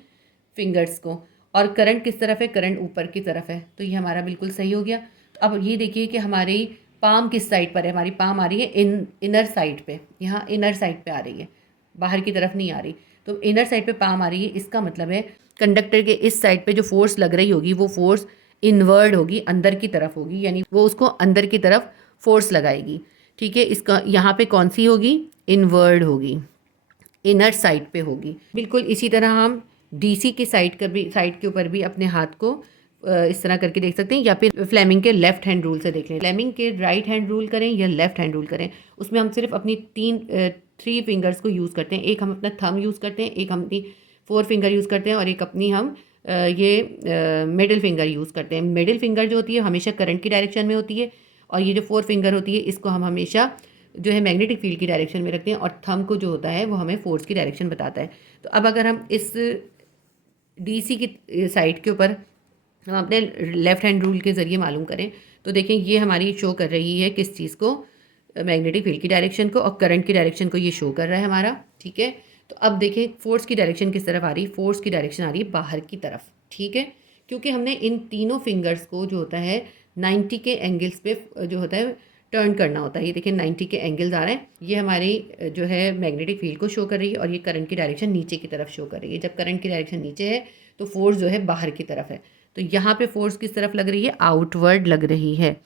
फिंगर्स को। और करंट किस तरफ है? करंट ऊपर की तरफ है। तो ये हमारा बिल्कुल सही हो गया। तो अब ये देखिए कि हमारी पाम किस साइड पर है? हमारी पाम आ रही है इनर साइड पे, यहाँ इनर साइड पे आ रही है, बाहर की तरफ नहीं आ रही। तो इनर साइड पे पाम आ रही है, इसका मतलब है कंडक्टर के इस साइड पे जो फोर्स लग रही होगी वो फोर्स इनवर्ड होगी, अंदर की तरफ होगी, यानी वो उसको अंदर की तरफ फोर्स लगाएगी। ठीक है, इसका यहाँ पे कौन सी होगी? इनवर्ड होगी, इनर साइड पे होगी। बिल्कुल इसी तरह हम DC की साइड के ऊपर भी अपने हाथ को इस तरह करके देख सकते हैं, या फिर फ्लेमिंग के लेफ्ट हैंड रूल से देख लें। फ्लेमिंग के राइट हैंड रूल करें या लेफ्ट हैंड रूल करें, उसमें हम सिर्फ अपनी 3 फिंगर्स को यूज़ करते हैं। एक हम अपना थंब यूज़ करते हैं, एक हम अपनी 4 फिंगर यूज़ करते हैं, और एक अपनी हम मिडिल फिंगर यूज़ करते हैं। मिडिल फिंगर जो होती है हमेशा करंट की डायरेक्शन में होती है, और ये जो 4 फिंगर होती है इसको हम हमेशा जो है मैग्नेटिक फील्ड की डायरेक्शन में रखते हैं, और थंब को जो होता है वो हमें फोर्स की डायरेक्शन बताता है। तो अब अगर हम इस DC की साइड के ऊपर हम अपने लेफ्ट हैंड रूल के ज़रिए मालूम करें, तो देखें ये हमारी शो कर रही है किस चीज़ को? मैग्नेटिक फील्ड की डायरेक्शन को, और करंट की डायरेक्शन को ये शो कर रहा है हमारा। ठीक है, तो अब देखें फोर्स की डायरेक्शन किस तरफ आ रही है? फोर्स की डायरेक्शन आ रही है बाहर की तरफ। ठीक है, क्योंकि हमने इन तीनों फिंगर्स को जो होता है 90 के एंगल्स पे जो होता है टर्न करना होता है। ये देखिए 90 के एंगल्स आ रहे हैं, ये हमारी जो है मैग्नेटिक फील्ड को शो कर रही है और ये करंट की डायरेक्शन नीचे की तरफ शो कर रही है। जब करंट की डायरेक्शन नीचे है तो फोर्स जो है बाहर की तरफ है। तो यहाँ पे फोर्स किस तरफ लग रही है, आउटवर्ड लग रही है,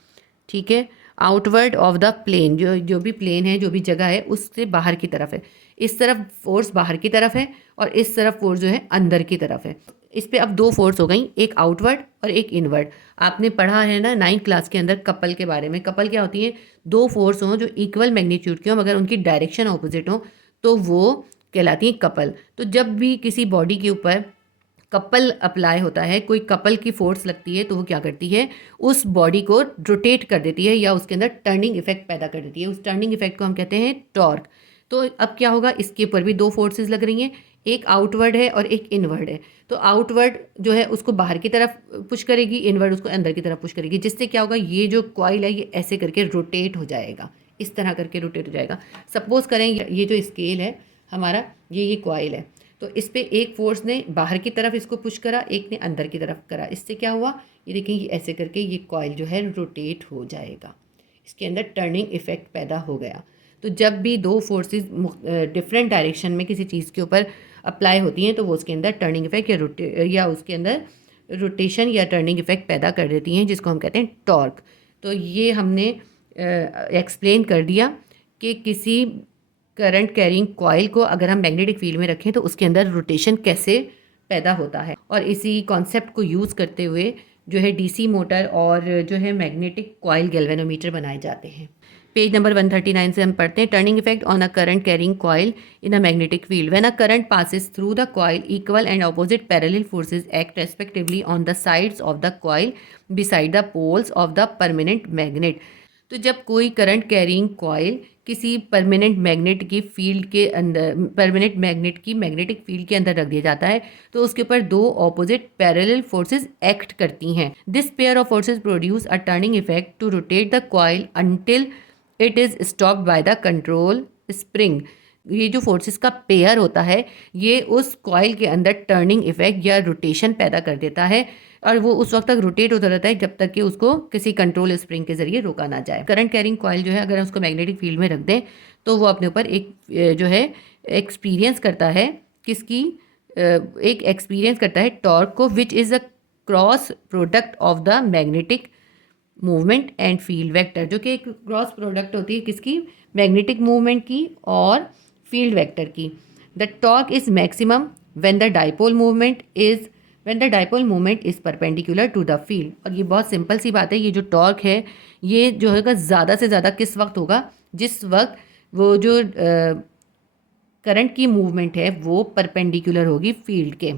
ठीक है, आउटवर्ड ऑफ द प्लेन, जो भी प्लेन है, जो भी जगह है उससे बाहर की तरफ है। इस तरफ फोर्स बाहर की तरफ है और इस तरफ फोर्स जो है अंदर की तरफ है। इस पे अब दो फोर्स हो गई, एक आउटवर्ड और एक इनवर्ड। आपने पढ़ा है ना 9th क्लास के अंदर कपल के बारे में। कपल क्या होती है, दो फोर्स हों जो इक्वल मैग्नीट्यूड के हों मगर उनकी डायरेक्शन ऑपोजिट हो तो वो कहलाती है कपल। तो जब भी किसी बॉडी के ऊपर कपल अप्लाई होता है, कोई कपल की फोर्स लगती है, तो वो क्या करती है, उस बॉडी को रोटेट कर देती है या उसके अंदर टर्निंग इफेक्ट पैदा कर देती है। उस टर्निंग इफेक्ट को हम कहते हैं टॉर्क। तो अब क्या होगा, इसके ऊपर भी दो फोर्सेस लग रही हैं, एक आउटवर्ड है और एक इनवर्ड है। तो आउटवर्ड जो है उसको बाहर की तरफ पुश करेगी, इनवर्ड उसको अंदर की तरफ पुश करेगी, जिससे क्या होगा, ये जो कॉइल है ये ऐसे करके रोटेट हो जाएगा, इस तरह करके रोटेट हो जाएगा। सपोज करें ये जो स्केल है हमारा, ये कॉइल है, तो इस पे एक फोर्स ने बाहर की तरफ इसको पुश करा, एक ने अंदर की तरफ करा। इससे क्या हुआ, ये देखें, ये ऐसे करके ये कॉइल जो है रोटेट हो जाएगा, इसके अंदर टर्निंग इफेक्ट पैदा हो गया। तो जब भी दो फोर्सेस डिफरेंट डायरेक्शन में किसी चीज़ के ऊपर अप्लाई होती हैं तो वो उसके अंदर टर्निंग इफेक्ट या उसके अंदर रोटेशन या टर्निंग इफेक्ट पैदा कर देती हैं, जिसको हम कहते हैं टॉर्क। तो ये हमने एक्सप्लेन कर दिया कि किसी करंट कैरिंग कॉइल को अगर हम मैग्नेटिक फील्ड में रखें तो उसके अंदर रोटेशन कैसे पैदा होता है। और इसी कॉन्सेप्ट को यूज़ करते हुए जो है डीसी मोटर और जो है मैग्नेटिक कॉइल गैल्वेनोमीटर बनाए जाते हैं। पेज नंबर 139 से हम पढ़ते हैं, turning effect on a current carrying coil in a magnetic field. When a current passes through the coil, equal and opposite parallel forces act respectively on the sides of the coil beside the poles of the permanent magnet. तो जब कोई current carrying coil किसी permanent magnet की field के अंदर, permanent magnet की magnetic field के अंदर रख दिया जाता है तो उसके ऊपर दो ऑपोजिट पैरेलल फोर्सेस एक्ट करती हैं। This pair of forces produce a turning effect to rotate the coil until it is stopped by the control spring. ये जो फोर्सेस का पेयर होता है ये उस कॉइल के अंदर टर्निंग इफेक्ट या रोटेशन पैदा कर देता है और वो उस वक्त तक रोटेट होता रहता है जब तक कि उसको किसी कंट्रोल स्प्रिंग के जरिए रोका ना जाए। करंट कैरिंग कॉइल जो है अगर उसको मैग्नेटिक फील्ड में रख दें तो वो अपने ऊपर एक जो है एक्सपीरियंस करता है, किसकी, एक एक्सपीरियंस करता है टॉर्क को, which is a cross product of the magnetic movement and field vector, जो कि एक क्रॉस प्रोडक्ट होती है किसकी, मैग्नेटिक मूवमेंट की और फील्ड वेक्टर की। The torque is maximum when the dipole movement is perpendicular to the field. और ये बहुत सिंपल सी बात है, ये जो टॉर्क है ये जो है ज़्यादा से ज़्यादा किस वक्त होगा, जिस वक्त वो जो करंट की मूवमेंट है वो परपेंडिकुलर होगी फील्ड के,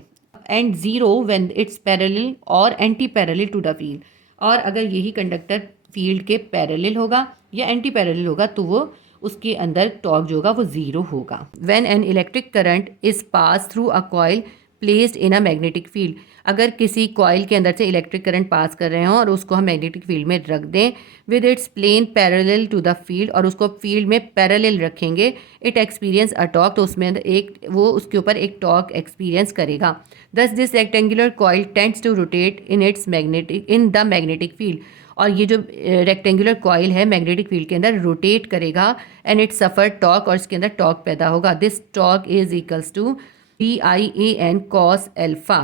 and zero when it's parallel और anti parallel to the field. और अगर यही कंडक्टर फील्ड के पैरेलल होगा या एंटी पैरेलल होगा तो वो उसके अंदर टॉर्क जो होगा वो ज़ीरो होगा। When an electric current is pass through a coil placed in a magnetic field, अगर किसी कॉइल के अंदर से इलेक्ट्रिक करंट पास कर रहे हों और उसको हम मैग्नेटिक फील्ड में रख दें with its plane parallel to the field, और उसको फील्ड में पैरेलल रखेंगे, इट एक्सपीरियंस अ टॉर्क, तो उसमें एक वो उसके ऊपर एक टॉर्क एक्सपीरियंस करेगा। Thus this rectangular coil tends to rotate in the magnetic field, और ये जो रेक्टेंगुलर कॉइल है मैग्नेटिक फील्ड के अंदर रोटेट करेगा एंड इट सफ़र टॉर्क, और इसके अंदर टॉर्क पैदा होगा। This torque is equals to BIAN cos alpha.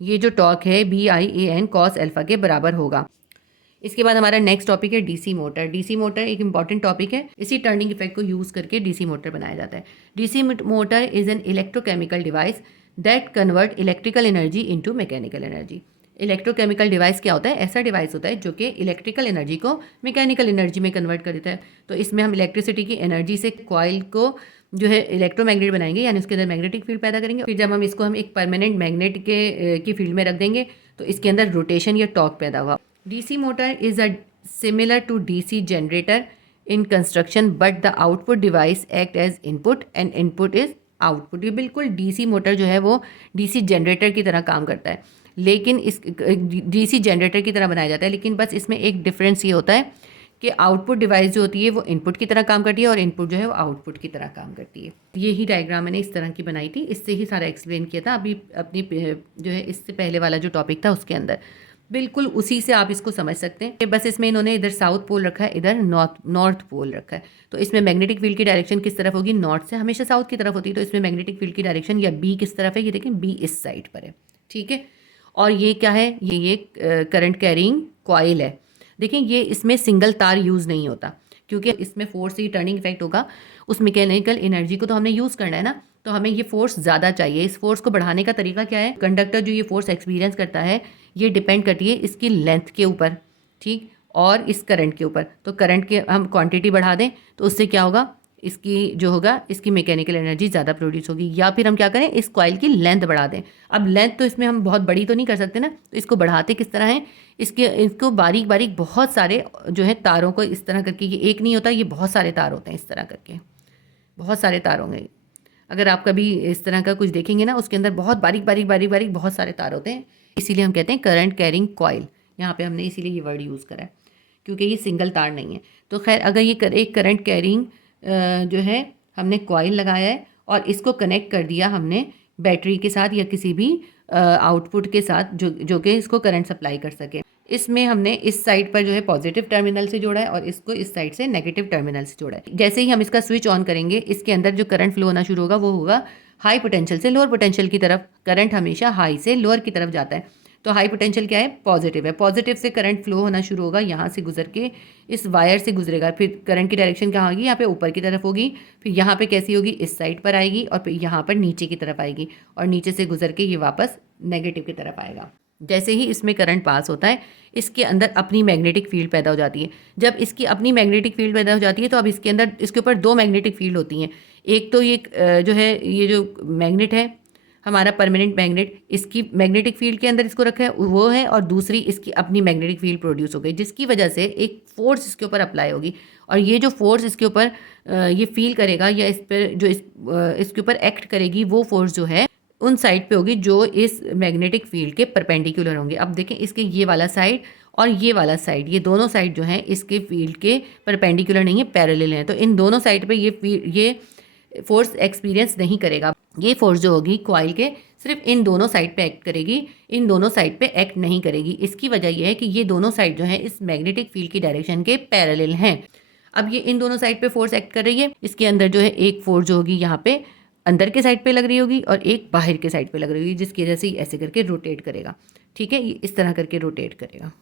ये जो टॉर्क है BIAN cos अल्फ़ा के बराबर होगा। इसके बाद हमारा नेक्स्ट टॉपिक है डीसी मोटर। डीसी मोटर एक इंपॉर्टेंट टॉपिक है, इसी टर्निंग इफेक्ट को यूज़ करके डीसी मोटर बनाया जाता है। DC motor is an electrochemical device that convert electrical energy into mechanical energy. Electrochemical device क्या होता है, ऐसा डिवाइस होता है जो कि इलेक्ट्रिकल एनर्जी को मैकेनिकल एनर्जी में कन्वर्ट कर देता है। तो इसमें हम इलेक्ट्रिसिटी की एनर्जी से कॉइल को जो है इलेक्ट्रोमैग्नेट बनाएंगे, यानी उसके अंदर मैग्नेटिक फील्ड पैदा करेंगे। फिर जब हम इसको एक परमानेंट मैग्नेट की फील्ड में रख देंगे तो इसके अंदर रोटेशन या टॉर्क पैदा हुआ। DC motor is a similar to DC generator in construction but the output device act as input and input is output. ये बिल्कुल डीसी मोटर जो है वो डीसी जनरेटर की तरह काम करता है, लेकिन इस डीसी जनरेटर की तरह बनाया जाता है, लेकिन बस इसमें एक डिफरेंस ये होता है कि आउटपुट डिवाइस जो होती है वो इनपुट की तरह काम करती है और इनपुट जो है वो आउटपुट की तरह काम करती है। यही डायग्राम मैंने इस तरह की बनाई थी, इससे ही सारा एक्सप्लेन किया था अभी अपनी जो है इससे पहले वाला जो टॉपिक था उसके अंदर। बिल्कुल उसी से आप इसको समझ सकते हैं कि बस इसमें इन्होंने इधर साउथ पोल रखा है, इधर नॉर्थ पोल रखा है। तो इसमें मैग्नेटिक फील्ड की डायरेक्शन किस तरफ होगी, नॉर्थ से हमेशा साउथ की तरफ होती है। तो इसमें मैग्नेटिक फील्ड की डायरेक्शन या बी किस तरफ है, ये देखें बी इस साइड पर है, ठीक है। और ये क्या है, ये करंट कैरिंग कॉइल है। देखिए ये इसमें सिंगल तार यूज़ नहीं होता क्योंकि इसमें फोर्स से ही टर्निंग इफेक्ट होगा, उस मैकेनिकल एनर्जी को तो हमने यूज़ करना है ना, तो हमें ये फोर्स ज़्यादा चाहिए। इस फोर्स को बढ़ाने का तरीका क्या है, कंडक्टर जो ये फोर्स एक्सपीरियंस करता है ये डिपेंड करती है इसकी लेंथ के ऊपर, ठीक, और इस करंट के ऊपर। तो करंट के हम क्वांटिटी बढ़ा दें तो उससे क्या होगा, इसकी जो होगा इसकी मैकेनिकल एनर्जी ज़्यादा प्रोड्यूस होगी। या फिर हम क्या करें, इस कॉइल की लेंथ बढ़ा दें। अब लेंथ तो इसमें हम बहुत बड़ी तो नहीं कर सकते ना, तो इसको बढ़ाते किस तरह है, इसको बारीक बारीक बहुत सारे जो है तारों को इस तरह करके, ये एक नहीं होता, ये बहुत सारे तार होते हैं, इस तरह करके बहुत सारे तार होंगे। अगर आप कभी इस तरह का कुछ देखेंगे ना, उसके अंदर बहुत बारीक बारीक बारीक बारीक बहुत सारे तार होते हैं, इसीलिए हम कहते हैं करंट कैरिंग कॉइल। यहाँ पे हमने इसीलिए ये वर्ड यूज़ करा है क्योंकि ये सिंगल तार नहीं है। तो खैर अगर ये एक करंट कैरिंग जो है हमने कॉइल लगाया है और इसको कनेक्ट कर दिया हमने बैटरी के साथ या किसी भी आउटपुट के साथ जो कि इसको करंट सप्लाई कर सके। इसमें हमने इस साइड पर जो है पॉजिटिव टर्मिनल से जोड़ा है और इसको इस साइड से नेगेटिव टर्मिनल से जोड़ा है। जैसे ही हम इसका स्विच ऑन करेंगे, इसके अंदर जो करंट फ्लो होना शुरू होगा वो होगा हाई पोटेंशियल से लोअर पोटेंशियल की तरफ। करंट हमेशा हाई से लोअर की तरफ जाता है, तो हाई पोटेंशियल क्या है, पॉजिटिव है। पॉजिटिव से करंट फ्लो होना शुरू होगा, यहाँ से गुजर के इस वायर से गुजरेगा। फिर करंट की डायरेक्शन कहाँ होगी, यहाँ पे ऊपर की तरफ होगी, फिर यहाँ पे कैसी होगी, इस साइड पर आएगी और फिर यहाँ पर नीचे की तरफ आएगी और नीचे से गुजर के ये वापस नेगेटिव की तरफ आएगा। जैसे ही इसमें करंट पास होता है, इसके अंदर अपनी मैग्नेटिक फील्ड पैदा हो जाती है। जब इसकी अपनी मैग्नेटिक फील्ड पैदा हो जाती है तो अब इसके अंदर इसके ऊपर दो मैग्नेटिक फील्ड होती हैं। एक तो ये जो है ये जो मैग्नेट है हमारा परमानेंट मैग्नेट, इसकी मैग्नेटिक फील्ड के अंदर इसको रखा है वो है, और दूसरी इसकी अपनी मैग्नेटिक फील्ड प्रोड्यूस हो गई जिसकी वजह से एक फोर्स इसके ऊपर अप्लाई होगी। और ये जो फोर्स इसके ऊपर ये फील करेगा या इस पर जो इसके ऊपर एक्ट करेगी, वो फोर्स जो है उन साइड पे होगी जो इस मैग्नेटिक फील्ड के परपेंडिकुलर होंगे। अब देखें इसके ये वाला साइड और ये वाला साइड, ये दोनों साइड जो है इसके फील्ड के परपेंडिकुलर नहीं है, पैरेलल है। तो इन दोनों साइड पे ये फोर्स एक्सपीरियंस नहीं करेगा। ये फोर्स जो होगी कॉइल के सिर्फ इन दोनों साइड पे एक्ट करेगी, इन दोनों साइड पे एक्ट नहीं करेगी। इसकी वजह यह है कि ये दोनों साइड जो है इस मैग्नेटिक फील्ड की डायरेक्शन के पैरेलल हैं। अब ये इन दोनों साइड पे फोर्स एक्ट कर रही है, इसके अंदर जो है एक फोर्स जो होगी यहाँ पे अंदर के साइड पे लग रही होगी और एक बाहर के साइड पे लग रही होगी, जिसकी वजह से ऐसे करके रोटेट करेगा, ठीक है, ये इस तरह करके रोटेट करेगा।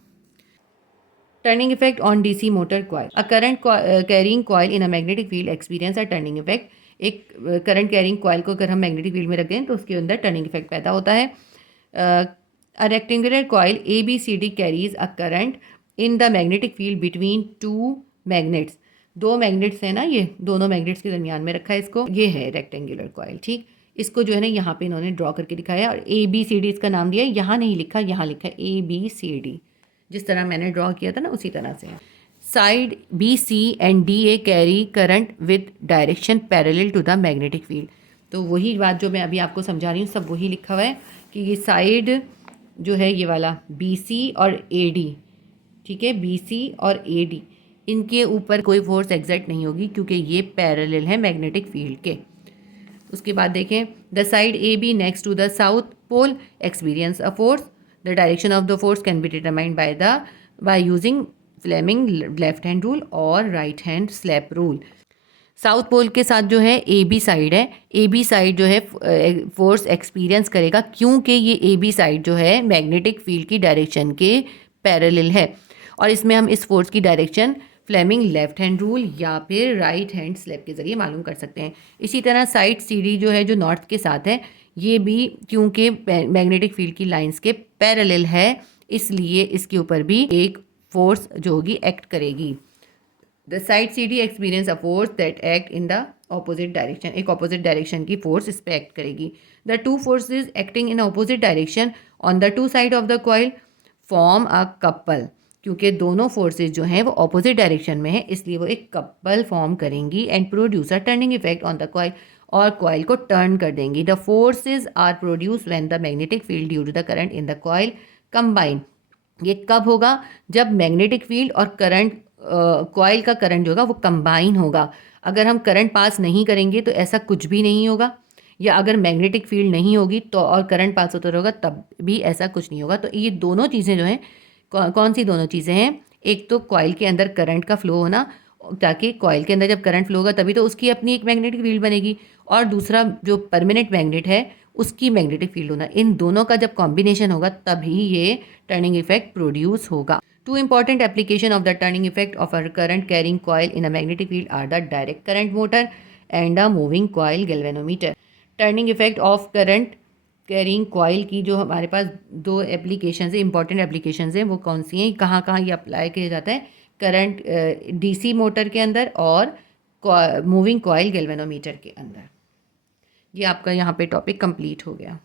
Turning effect on DC motor coil. A current carrying coil in a magnetic field experience a turning effect. एक करंट कैरिंग कॉइल को अगर हम मैग्नेटिक फील्ड में रख दें तो उसके अंदर टर्निंग इफेक्ट पैदा होता है। A rectangular coil ABCD carries a current in the magnetic field between two magnets. दो मैग्नेट्स हैं ना, ये दोनों मैग्नेट्स के दरमियान में रखा है इसको, ये है रेक्टेंगुलर कॉइल, ठीक। इसको जो है ना यहाँ पे इन्होंने ड्रॉ करके दिखाया और ABCD इसका नाम दिया है। यहाँ नहीं लिखा, यहाँ लिखा है ABCD, जिस तरह मैंने ड्रॉ किया था ना उसी तरह से। Side BC and DA carry current with direction parallel to the magnetic field. तो वही बात जो मैं अभी आपको समझा रही हूँ, सब वही लिखा हुआ है कि ये साइड जो है ये वाला BC और AD, ठीक है, BC और AD, इनके ऊपर कोई फोर्स एग्जर्ट नहीं होगी क्योंकि ये पैरेलल है मैग्नेटिक फील्ड के। उसके बाद देखें, the side AB next to the south pole experience a force. The direction of the force can be determined by using Fleming left hand rule और right hand slap rule. South pole के साथ जो है AB side है, AB side जो है force experience करेगा क्योंकि ये AB साइड जो है मैग्नेटिक फील्ड की डायरेक्शन के पैरेलल है। और इसमें हम इस फोर्स की direction Fleming left hand rule या फिर राइट हैंड स्लैप के ज़रिए मालूम कर सकते हैं। इसी तरह साइड CD जो है जो नॉर्थ के साथ है, ये भी क्योंकि मैग्नेटिक फील्ड की लाइंस के पैरेलल है, इसलिए इसके ऊपर भी एक फोर्स जो होगी एक्ट करेगी। The side CD experience a force that act in the opposite direction. एक ऑपोजिट डायरेक्शन की फोर्स इस पर एक्ट करेगी। The two forces acting in opposite direction on the two side of the coil form a couple. क्योंकि दोनों forces जो हैं वो ऑपोजिट डायरेक्शन में है, इसलिए वो एक कपल फॉर्म करेंगी and produce a turning effect on the coil, और कॉइल को टर्न कर देंगी। The forces are produce when the magnetic field due to the current in the coil combine. ये कब होगा, जब मैग्नेटिक फील्ड और करंट कॉइल का करंट जो होगा वो कंबाइन होगा। अगर हम करंट पास नहीं करेंगे तो ऐसा कुछ भी नहीं होगा, या अगर मैग्नेटिक फील्ड नहीं होगी तो और करंट पास होता रहेगा तब भी ऐसा कुछ नहीं होगा। तो ये दोनों चीज़ें जो हैं, कौन सी दोनों चीज़ें हैं? एक तो कॉइल के अंदर करंट का फ्लो होना, ताकि कॉइल के अंदर जब करंट फ्लो होगा तभी तो उसकी अपनी एक मैग्नेटिक फील्ड बनेगी, और दूसरा जो परमानेंट मैग्नेट है उसकी मैग्नेटिक फील्ड होना। इन दोनों का जब कॉम्बिनेशन होगा तभी ये टर्निंग इफेक्ट प्रोड्यूस होगा। Two important application of the turning effect of a current carrying coil in a magnetic field are the direct current motor and a moving coil galvanometer. Turning effect of current carrying coil की जो हमारे पास दो application है, important application है, वो कौन सी हैं, कहाँ कहाँ ये अप्लाई किया जाता है? करंट डीसी मोटर के अंदर और मूविंग कॉइल गैल्वेनोमीटर के अंदर। ये आपका यहाँ पे टॉपिक कंप्लीट हो गया।